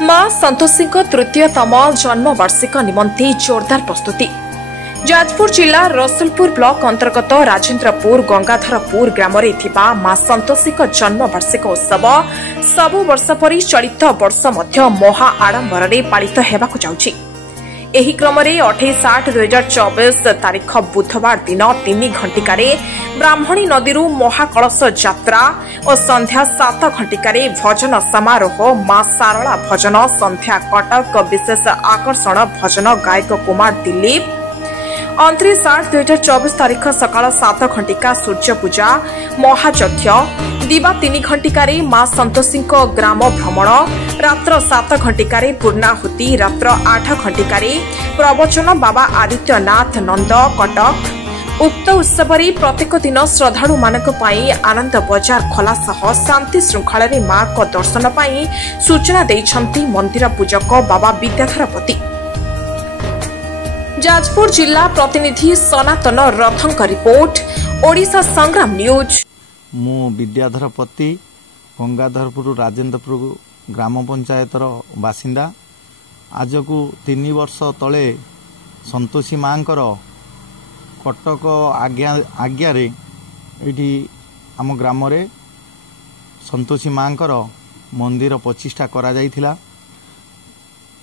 मां संतोषी तृतीयतम जन्मवार्षिक निमंते जोरदार प्रस्तुति। जाजपुर जिला रसुलपुर ब्लॉक अंतर्गत राजेन्द्रपुर गंगाधरपुर ग्राम मां संतोषी जन्मवार्षिक उत्सव सबु वर्ष परि चलित वर्ष मध्य महा आडंबर पालित हेबाकु जाउछि। एही क्रम 28/8/2024 तारीख बुधवार दिन 3 घंटिकार ब्राह्मणी नदी महाकलश यात्रा और संध्या 7 घंटिकार भजन समारोह मां सारला भजन संध्या कटक विशेष आकर्षण भजन गायक कुमार दिलीप 29/8/2024 तारीख सकाळ 7 घंटिका सूर्य पूजा महायज्ञ दिवा 3 घंटिकार मां संतोषी ग्राम भ्रमण रात्र 7 घंटिकार पूर्णाहुति रात्र 8 घंटिकार प्रवचन बाबा आदित्यनाथ नंद कटक। उक्त उत्सव प्रत्येक दिन श्रद्धालु मानक पई आनंद बजार खोला सह शांति श्रृंखला मां को दर्शन पई सूचना देइछंती मंदिर पूजक बाबा विद्याधरपति। जाजपुर जिला प्रतिनिधि सनातन रथंक रिपोर्ट ओडिशा संग्राम न्यूज। मु विद्याधरपति गंगाधरपुर राजेन्द्रपुर ग्राम पंचायतर बासिंदा। आज को 3 वर्ष तले संतोषी मांकर कटक आज्ञारे ये आम ग्राम रे संतोषी मांकर मंदिर प्रतिष्ठा करा जायथिला।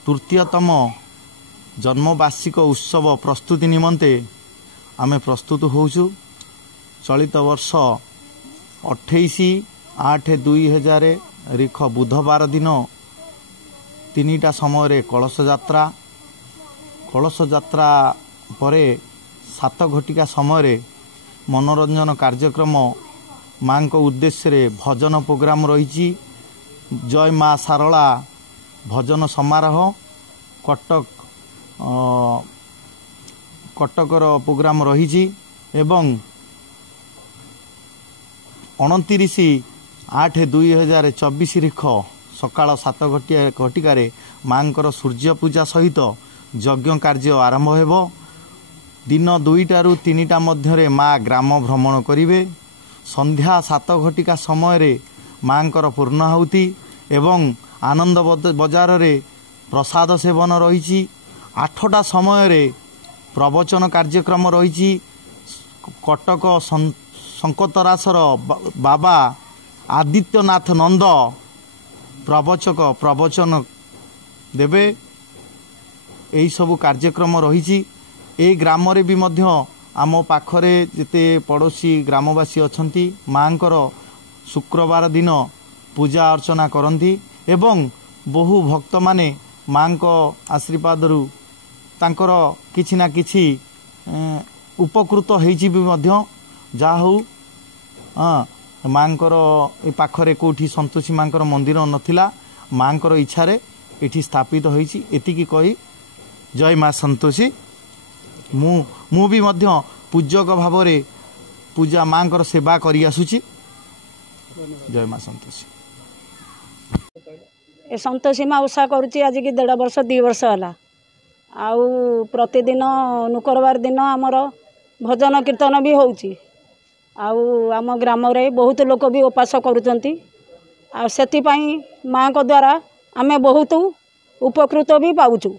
तृतीयतम जन्मवार्षिक उत्सव प्रस्तुति निमंते आमे प्रस्तुत होउछु। चलित वर्ष 28/8/2000 बुधवार दिन 3टा समय कलश यात्रा परे 7 घटिका समय मनोरंजन कार्यक्रम मां को उद्देश्य रे भजन प्रोग्राम रही। जय मां सारला भजन समारोह कटकर प्रोग्राम रही एवं 29/8/2024 सकाळ 7 घटिकार मांकर सूर्य पूजा सहित यज्ञ कार्य आरंभ हेबो। दिन 2टारू 3टा मध्य मां ग्राम भ्रमण करिवे। संध्या 7 घटिका समय मांकर पूर्णाहुति एवं आनंद बजार रे प्रसाद सेवन रही। 8टा समय प्रवचन कार्यक्रम रही। कटक संकतरासर बाबा आदित्यनाथ नंद प्रवचक प्रवचन देवे। यही सब कार्यक्रम रही। ए ग्राम रे भी मध्य आम पाखरे जेते पड़ोसी ग्रामवासी अछंती मांकर शुक्रवार दिन पूजा अर्चना करती एवं बहु भक्त माने मां को आशीर्वाद रु तांकर किछि ना किछि उपकृत होइछि भी मध्य। जा हो मांकर ए पाखरे कोठी संतोषी मांकर मंदिर नथिला मांकर इच्छारे एठी स्थापित होइछि। एतिकी कही जय मां संतोषी। मु भी मध्य पूजक भाव रे पूजा मांकर सेवा करी आसुछि। जय मां संतोषी। ए संतोषी माँ ओषा करुच्ची आज की 1.5 वर्ष 2 वर्ष है। आउ प्रतिदिन नुकरवार दिन आमर भजन कीर्तन भी होउची। आउ आम ग्राम रे बहुत लोक भी उपास करुचंती। आ सेति पई माँ को द्वारा आमे बहुत उपकृत भी पाउचु।